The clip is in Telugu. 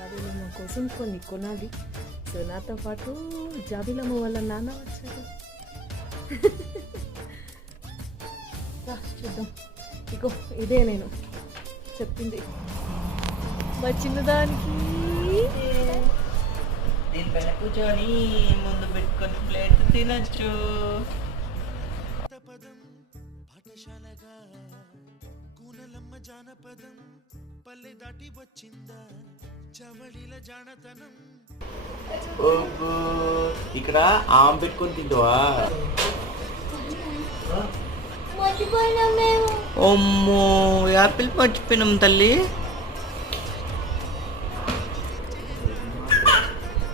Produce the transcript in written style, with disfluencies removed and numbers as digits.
జాబిలమ్మ కోసం కొన్ని కొనాలి. సో నాతో పాటు జాబిలమ్మ వాళ్ళ నాన్న వచ్చారు. చూద్దాం. ఇగో ఇదే నేను చెప్పింది మా చిన్నదానికి. దీనిపైన కూర్చొని ముందు పెట్టుకొని ప్లేట్ తినచ్చు. పాఠశాలగా కూనలమ్మ జానపదం పల్లె దాటి వచ్చిందా చవళిల జానతనం. ఇక్కడ ఆమె పెట్టుకొని తింటావా? అమ్మో యాపిల్ మర్చిపోయినాం తల్లి.